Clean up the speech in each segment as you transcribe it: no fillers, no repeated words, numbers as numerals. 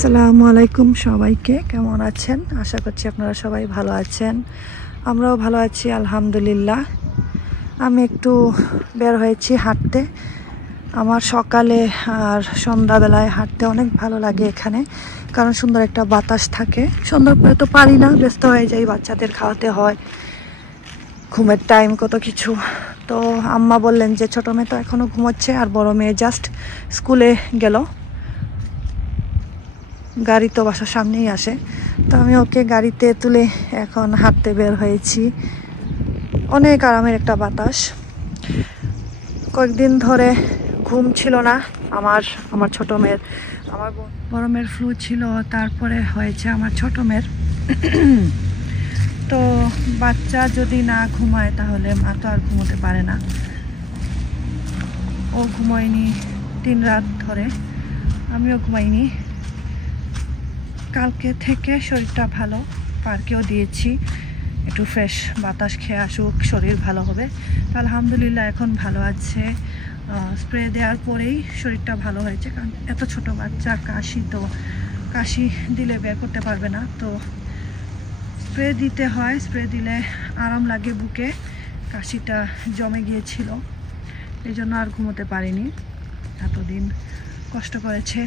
আসসালামু আলাইকুম সবাইকে, কেমন আছেন? আশা করছি আপনারা সবাই ভালো আছেন। আমরাও ভালো আছি আলহামদুলিল্লাহ। আমি একটু বের হয়েছি হাঁটতে। আমার সকালে আর সন্ধ্যাবেলায় হাঁটতে অনেক ভালো লাগে এখানে, কারণ সুন্দর একটা বাতাস থাকে। সন্ধ্যার পরে তো পারি না, ব্যস্ত হয়ে যাই, বাচ্চাদের খাওয়াতে হয়, ঘুমের টাইম, কত কিছু। তো আম্মা বললেন যে ছোটো মেয়ে তো এখনও ঘুমোচ্ছে আর বড় মেয়ে জাস্ট স্কুলে গেল, গাড়ি তো বাসার সামনেই আসে। তো আমি ওকে গাড়িতে তুলে এখন হাঁটতে বের হয়েছি। অনেক আরামের একটা বাতাস। কয়েকদিন ধরে ঘুম ছিল না আমার ছোটো মেয়ের। আমার বড় মেয়ের ফ্লু ছিল, তারপরে হয়েছে আমার ছোটো মেয়ের। তো বাচ্চা যদি না ঘুমায় তাহলে মা তো আর ঘুমোতে পারে না। ও ঘুমোয়নি 3 রাত ধরে, আমিও ঘুমাইনি। কালকে থেকে শরীরটা ভালো, পার্কেও দিয়েছি, একটু ফ্রেশ বাতাস খেয়ে আসুক, শরীর ভালো হবে। তো আলহামদুলিল্লাহ এখন ভালো আছে। স্প্রে দেওয়ার পরেই শরীরটা ভালো হয়েছে, কারণ এত ছোট বাচ্চা, কাশি দিলে বের করতে পারবে না। তো স্প্রে দিতে হয়, স্প্রে দিলে আরাম লাগে বুকে। কাশিটা জমে গিয়েছিল, এই জন্য আর ঘুমোতে পারিনি, এতদিন কষ্ট করেছে।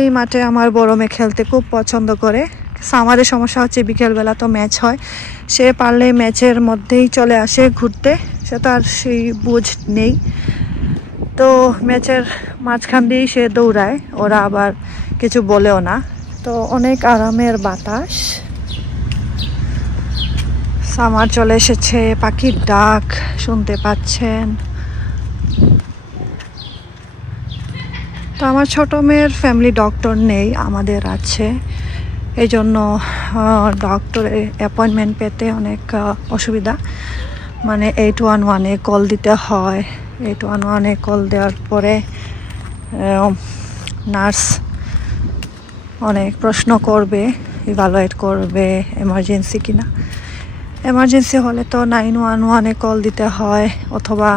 এই মাঠে আমার বড় মেয়ে খেলতে খুব পছন্দ করে। সামারের সমস্যা হচ্ছে বিকেলবেলা তো ম্যাচ হয়, সে পারলে ম্যাচের মধ্যেই চলে আসে ঘুরতে, সে তো আর সেই বুঝ নেই। তো ম্যাচের মাঝখান দিয়েই সে দৌড়ায়, ওরা আবার কিছু বলেও না। তো অনেক আরামের বাতাস, সামার চলে এসেছে, পাখির ডাক শুনতে পাচ্ছেন। তো আমার ছোটো মেয়ের ফ্যামিলি ডক্টর নেই, আমাদের আছে, এই জন্য ডক্টরের অ্যাপয়েন্টমেন্ট পেতে অনেক অসুবিধা। মানে 811-এ কল দিতে হয়। 811-এ কল দেওয়ার পরে নার্স অনেক প্রশ্ন করবে, ইভালুয়েট করবে এমার্জেন্সি কিনা। এমার্জেন্সি হলে তো 911-এ কল দিতে হয়, অথবা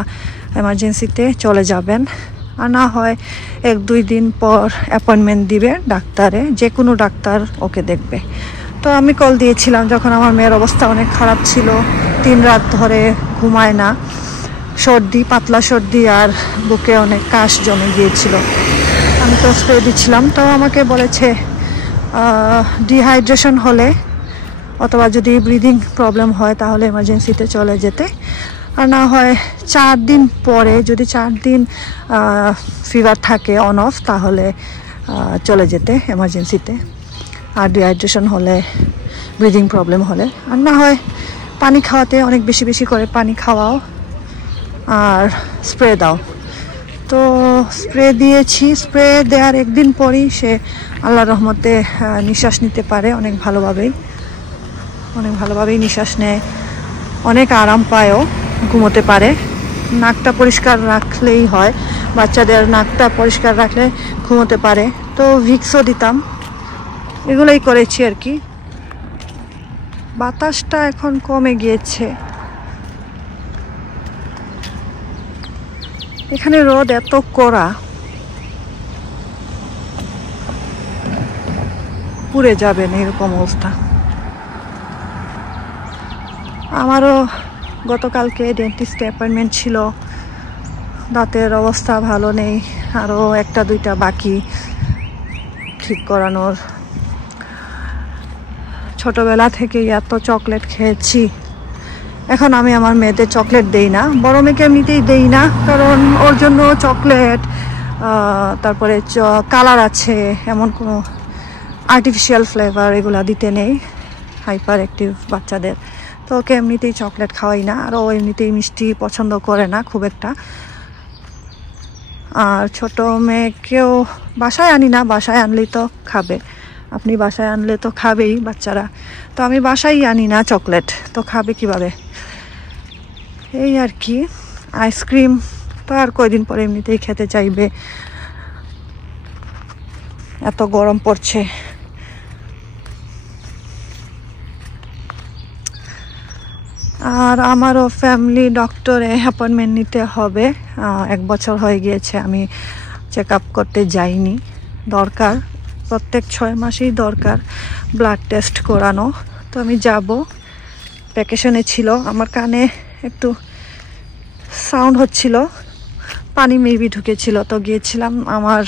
এমার্জেন্সিতে চলে যাবেন। আর না হয় 1-2 দিন পর অ্যাপয়েন্টমেন্ট দিবে ডাক্তারে, যে কোনো ডাক্তার ওকে দেখবে। তো আমি কল দিয়েছিলাম যখন আমার মেয়ের অবস্থা অনেক খারাপ ছিল, 3 রাত ধরে ঘুমায় না, সর্দি, পাতলা সর্দি, আর বুকে অনেক কাশ জমে গিয়েছিল। আমি তো স্প্রে দিচ্ছিলাম। তো আমাকে বলেছে ডিহাইড্রেশন হলে অথবা যদি ব্রিদিং প্রবলেম হয় তাহলে এমার্জেন্সিতে চলে যেতে, আর না হয় 4 দিন পরে, যদি 4 দিন ফিভার থাকে অন অফ, তাহলে চলে যেতে এমার্জেন্সিতে। আর ডিহাইড্রেশন হলে, ব্রিদিং প্রবলেম হলে, আর না হয় পানি খাওয়াতে, অনেক বেশি বেশি করে পানি খাওয়াও আর স্প্রে দাও। তো স্প্রে দিয়েছি। স্প্রে দেওয়ার 1 দিন পরই সে আল্লাহর রহমতে নিঃশ্বাস নিতে পারে অনেক ভালোভাবেই নিঃশ্বাস নেয়, অনেক আরাম পায়ও, ঘুমোতে পারে। নাকটা পরিষ্কার রাখলেই হয়, বাচ্চাদের নাকটা পরিষ্কার রাখলে ঘুমোতে পারে। তো ভিক্সও দিতাম, এগুলোই করেছি আর কি। বাতাসটা এখন কমে গিয়েছে। এখানে রোদ এত কড়া, পুড়ে যাবেন এরকম অবস্থা। আমারও গতকালকে ডেন্টিস্ট অ্যাপয়েন্টমেন্ট ছিল, দাঁতের অবস্থা ভালো নেই, আরও 1-2টা বাকি ঠিক করানোর। ছোটবেলা থেকেই এত চকলেট খেয়েছি, এখন আমি আমার মেয়েদের চকলেট দেই না। বড় মেয়েকে এমনিতেই দেই না, কারণ ওর জন্য চকলেট, তারপরে কালার আছে, এমন কোনো আর্টিফিশিয়াল ফ্লেভার এগুলা দিতে নেই হাইপার অ্যাক্টিভ বাচ্চাদের। তো ওকে এমনিতেই চকলেট খাওয়াই না, আর ও এমনিতেই মিষ্টি পছন্দ করে না খুব একটা। আর ছোটো মেয়েকেও বাসায় আনি না, বাসায় আনলেই তো খাবে, আপনি বাসায় আনলে তো খাবেই বাচ্চারা। তো আমি বাসায় আনি না চকলেট, তো খাবে কিভাবে, এই আর কি। আইসক্রিম তো আর কয়দিন পরে এমনিতেই খেতে চাইবে, এত গরম পড়ছে। আর আমারও ফ্যামিলি ডক্টরে অ্যাপয়েন্টমেন্ট নিতে হবে। 1 বছর হয়ে গিয়েছে আমি চেক আপ করতে যাইনি। দরকার, প্রত্যেক 6 মাসেই দরকার ব্লাড টেস্ট করানো। তো আমি যাব। ভ্যাকেশনে ছিল, আমার কানে একটু সাউন্ড হচ্ছিল, পানি মেবি ঢুকেছিল, তো গিয়েছিলাম। আমার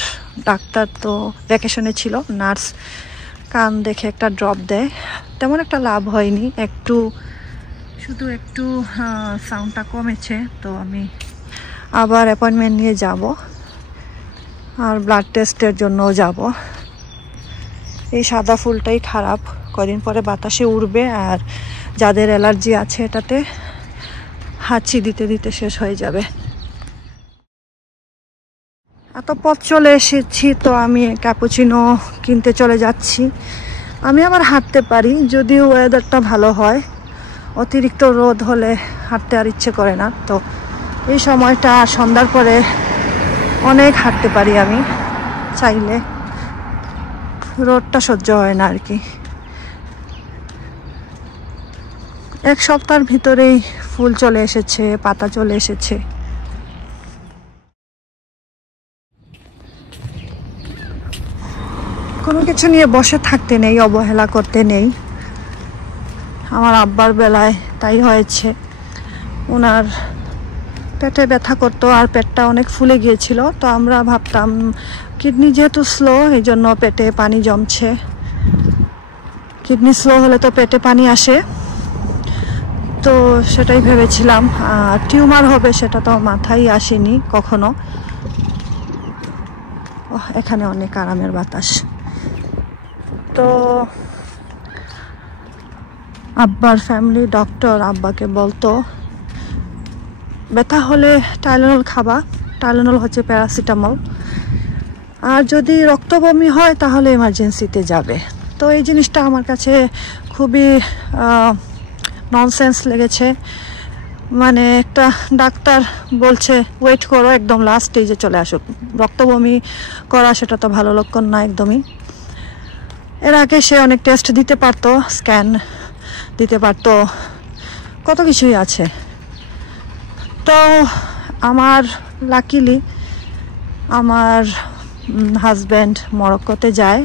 ডাক্তার তো ভ্যাকেশনে ছিল, নার্স কান দেখে একটা ড্রপ দেয়, তেমন একটা লাভ হয়নি, শুধু একটু সাউন্ডটা কমেছে। তো আমি আবার অ্যাপয়েন্টমেন্ট নিয়ে যাব আর ব্লাড টেস্টের জন্যও যাব। এই সাদা ফুলটাই খারাপ, কদিন পরে বাতাসে উড়বে, আর যাদের অ্যালার্জি আছে এটাতে হাঁচি দিতে দিতে শেষ হয়ে যাবে। এত পথ চলে এসেছি, তো আমি ক্যাপুচিনো কিনতে চলে যাচ্ছি। আমি আবার হাঁটতে পারি, যদিও ওয়েদারটা ভালো হয়। অতিরিক্ত রোদ হলে হাঁটতে আর ইচ্ছে করে না। তো এই সময়টা সন্ধ্যার পরে অনেক হাঁটতে পারি আমি চাইলে, রোদটা সহ্য হয় না আর কি। 1 সপ্তাহের ভিতরেই ফুল চলে এসেছে, পাতা চলে এসেছে। কোনো কিছু নিয়ে বসে থাকতে নেই, অবহেলা করতে নেই। আমার আব্বার বেলায় তাই হয়েছে। ওনার পেটে ব্যথা করতো আর পেটটা অনেক ফুলে গিয়েছিল। তো আমরা ভাবতাম কিডনি যেহেতু স্লো, এই জন্য পেটে পানি জমছে। কিডনি স্লো হলে তো পেটে পানি আসে, তো সেটাই ভেবেছিলাম। টিউমার হবে সেটা তো মাথায় আসেনি কখনো। এখানে অনেক আরামের বাতাস। তো আব্বার ফ্যামিলি ডক্টর আব্বাকে বলতো ব্যথা হলে টাইলেনল খাবা। টাইলেনল হচ্ছে প্যারাসিটামল। আর যদি রক্ত বমি হয় তাহলে এমার্জেন্সিতে যাবে। তো এই জিনিসটা আমার কাছে খুবই ননসেন্স লেগেছে। মানে একটা ডাক্তার বলছে ওয়েট করো, একদম লাস্ট স্টেজে চলে আসুক। রক্ত বমি করা সেটা তো ভালো লক্ষণ না একদমই। এর আগে সে অনেক টেস্ট দিতে পারতো, স্ক্যান দিতে পারতো, কত কিছুই আছে। তো আমার লাকিলি আমার হাজব্যান্ড মরক্কোতে যায়,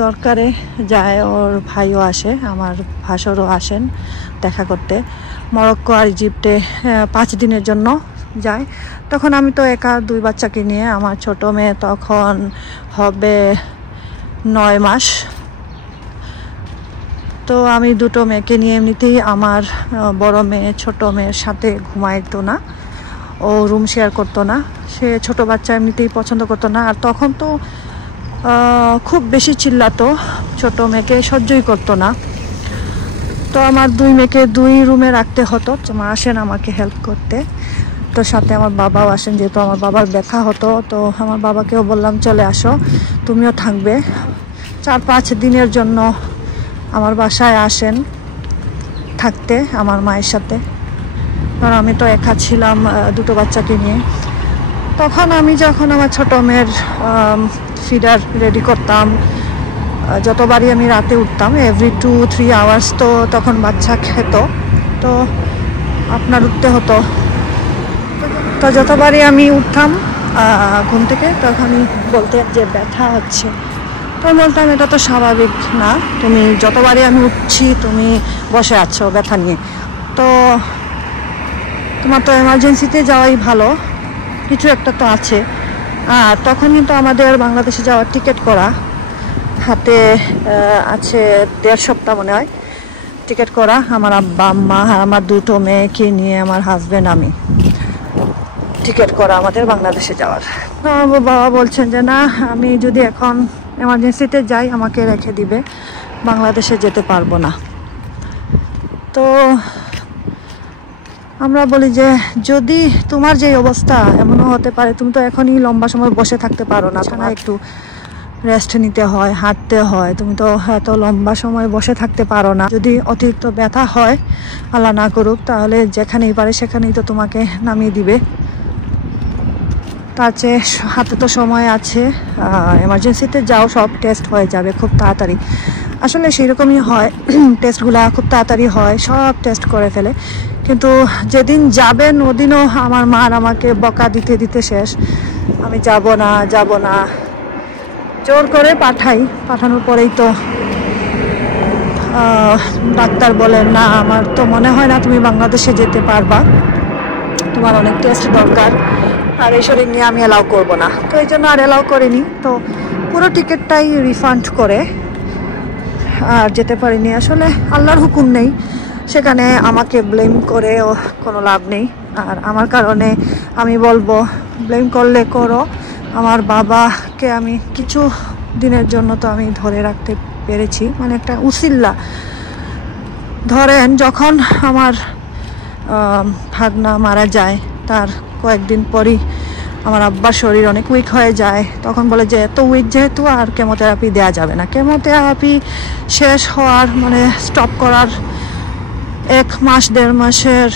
দরকারে যায়, ওর ভাইও আসে, আমার ভাসুরও আসেন দেখা করতে। মরক্কো আর ইজিপ্টে 5 দিনের জন্য যায়। তখন আমি তো একা 2 বাচ্চাকে নিয়ে, আমার ছোট মেয়ে তখন হবে 9 মাস। তো আমি 2টো মেয়েকে নিয়ে এমনিতেই, আমার বড় মেয়ে ছোট মেয়ের সাথে ঘুমাইতো না, ও রুম শেয়ার করতো না। সে ছোট বাচ্চা এমনিতেই পছন্দ করতো না। আর তখন তো খুব বেশি চিল্লাতো, ছোট মেয়েকে সহ্যই করতো না। তো আমার 2 মেয়েকে 2 রুমে রাখতে হতো। মা আসেন আমাকে হেল্প করতে, তো সাথে আমার বাবাও আসেন, যেহেতু আমার বাবার ব্যথা হতো। তো আমার বাবাকেও বললাম চলে আসো, তুমিও থাকবে। 4-5 দিনের জন্য আমার বাসায় আসেন থাকতে আমার মায়ের সাথে, কারণ আমি তো একা ছিলাম 2টো বাচ্চাকে নিয়ে। তখন আমি যখন আমার ছোট মেয়ের ফিডার রেডি করতাম, যতবারই আমি রাতে উঠতাম, এভরি 2-3 আওয়ার্স তো তখন বাচ্চা খেত, তো আপনার উঠতে হতো। তো যতবারই আমি উঠতাম ঘুম থেকে, তখনই বলতেন যে ব্যথা হচ্ছে। তো বলতাম এটা তো স্বাভাবিক না, তুমি যতবারই আমি উঠছি তুমি বসে আছো ব্যথা নিয়ে, তো তোমার তো এমার্জেন্সিতে যাওয়াই ভালো, কিছু একটা তো আছে। আর তখন কিন্তু আমাদের বাংলাদেশে যাওয়ার টিকিট করা, হাতে আছে 1.5 সপ্তাহ মনে হয় টিকিট করা। আমার আব্বা আম্মা, আমার 2টো মেয়েকে নিয়ে, আমার হাজব্যান্ড, আমি টিকিট করা আমাদের বাংলাদেশে যাওয়ার। তো আমার বাবা বলছেন যে না, আমি যদি এখন এমার্জেন্সিতে যাই আমাকে রেখে দিবে, বাংলাদেশে যেতে পারবো না। তো আমরা বলি যে যদি তোমার যে অবস্থা, এমনও হতে পারে তুমি তো এখনই লম্বা সময় বসে থাকতে পারো না, তোমার একটু রেস্ট নিতে হয়, হাঁটতে হয়, তুমি তো এত লম্বা সময় বসে থাকতে পারো না। যদি অতিরিক্ত ব্যথা হয়, আল্লাহ না করুক, তাহলে যেখানেই পারে সেখানেই তো তোমাকে নামিয়ে দিবে। তার চেয়ে হাতে তো সময় আছে, এমার্জেন্সিতে যাও, সব টেস্ট হয়ে যাবে খুব তাড়াতাড়ি। আসলে সেরকমই হয়, টেস্টগুলা খুব তাড়াতাড়ি হয়, সব টেস্ট করে ফেলে। কিন্তু যেদিন যাবেন ওদিনও আমার মা আমাকে বকা দিতে দিতে শেষ, আমি যাব না জোর করে পাঠানোর পরেই তো ডাক্তার বলেন না আমার তো মনে হয় না তুমি বাংলাদেশে যেতে পারবা, তোমার অনেক টেস্ট দরকার, আর এই শরীর নিয়ে আমি অ্যালাউ করবো না। তো এই জন্য আর অ্যালাউ করিনি, তো পুরো টিকিটটাই রিফান্ড করে আর যেতে পারিনি। আসলে আল্লাহর হুকুম নেই, সেখানে আমাকে ব্লেম করে কোনো লাভ নেই। আর আমার কারণে আমি বলবো ব্লেম করলে করো, আমার বাবাকে আমি কিছু দিনের জন্য তো আমি ধরে রাখতে পেরেছি, মানে একটা উসিল্লা। ধরেন যখন আমার ভাগনা মারা যায় তার কয়েকদিন পরই আমার আব্বার শরীর অনেক উইক হয়ে যায়, তখন বলে যে এত উইক যেহেতু আর কেমোথেরাপি দেওয়া যাবে না। কেমোথেরাপি শেষ হওয়ার মানে স্টপ করার 1 মাস 1.5 মাসের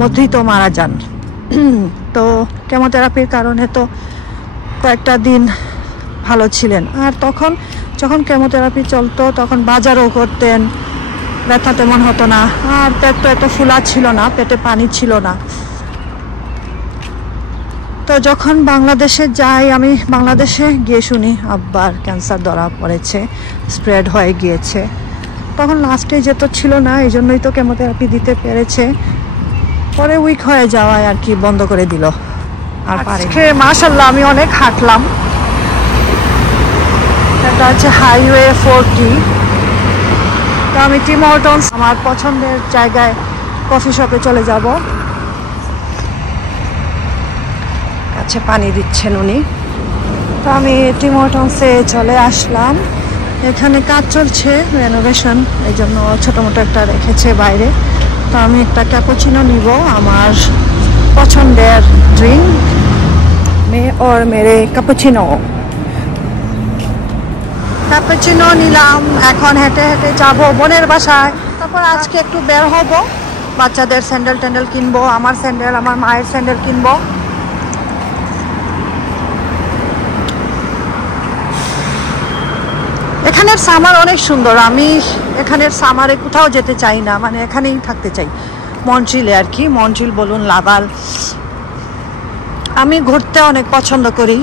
মধ্যেই তো মারা যান। তো কেমোথেরাপির কারণে তো কয়েকটা দিন ভালো ছিলেন, আর তখন যখন কেমোথেরাপি চলতো তখন বাজারও করতেন, ব্যথা তেমন হতো না, আর পেট তো এত ফুলা ছিল না, পেটে পানি ছিল না। তো যখন বাংলাদেশে যাই, আমি বাংলাদেশে গিয়ে শুনি আব্বার ক্যান্সার ধরা পড়েছে, স্প্রেড হয়ে গিয়েছে। তখন লাস্টে যেত ছিল না, এই জন্যই তো কেমোথেরাপি দিতে পেরেছে, পরে উইক হয়ে যাওয়ায় আর কি বন্ধ করে দিল। আর আজকে মাশাআল্লাহ আমি অনেক হাঁটলাম। এটা হচ্ছে হাইওয়ে 40। তো আমি টিম হর্টনস আমার পছন্দের জায়গায় কফি শপে চলে যাব। কাছে পানি দিচ্ছেন উনি। তো আমি টিম হর্টনসে চলে আসলাম, এখানে কাজ চলছে রেনোভেশন, এই জন্য ছোটো মোটো একটা রেখেছে বাইরে। তো আমি একটা ক্যাপুচিনো নিব, আমার পছন্দের ড্রিঙ্ক, মেরে ক্যাপুচিনো নিলাম। এখন হেঁটে হেঁটে যাবো বোনের বাসায়, তারপর আজকে একটু বের হব, বাচ্চাদের স্যান্ডেল ট্যান্ডেল কিনবো, আমার স্যান্ডেল, আমার মায়ের স্যান্ডেল কিনবো। এখানের সামার অনেক সুন্দর, আমি এখানের সামারে কোথাও যেতে চাই না, মানে এখানেই থাকতে চাই, মন্ট্রিলে আর কি, মন্ট্রিল বলুন, লাভাল। আমি ঘুরতে অনেক পছন্দ করি,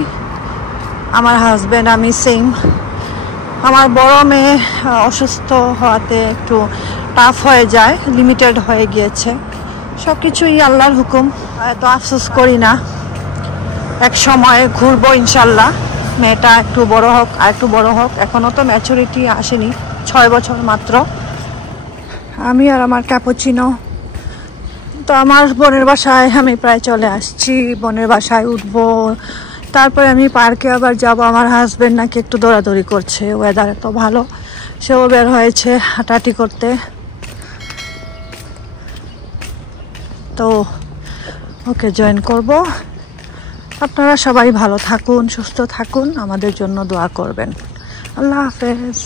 আমার হাজব্যান্ড আমি সেম। আমার বড় মেয়ে অসুস্থ হওয়াতে একটু টাফ হয়ে যায়, লিমিটেড হয়ে গিয়েছে, সব কিছুই আল্লাহর হুকুম, এত আফসোস করি না। এক সময় ঘুরবো ইনশাল্লাহ, মেয়েটা একটু বড় হোক, আর একটু বড় হোক, এখনও তো ম্যাচুরিটি আসেনি, 6 বছর মাত্র। আমি আর আমার ক্যাপুচিনো। তো আমার বোনের বাসায় আমি প্রায় চলে আসছি, বোনের বাসায় উঠবো, তারপরে আমি পার্কে আবার যাব। আমার হাজব্যান্ড নাকি একটু দৌড়াদৌড়ি করছে, ওয়েদার এত ভালো, সেও বের হয়েছে হাঁটাহাঁটি করতে। তো ওকে জয়েন করব। আপনারা সবাই ভালো থাকুন, সুস্থ থাকুন, আমাদের জন্য দোয়া করবেন। আল্লাহ হাফেজ।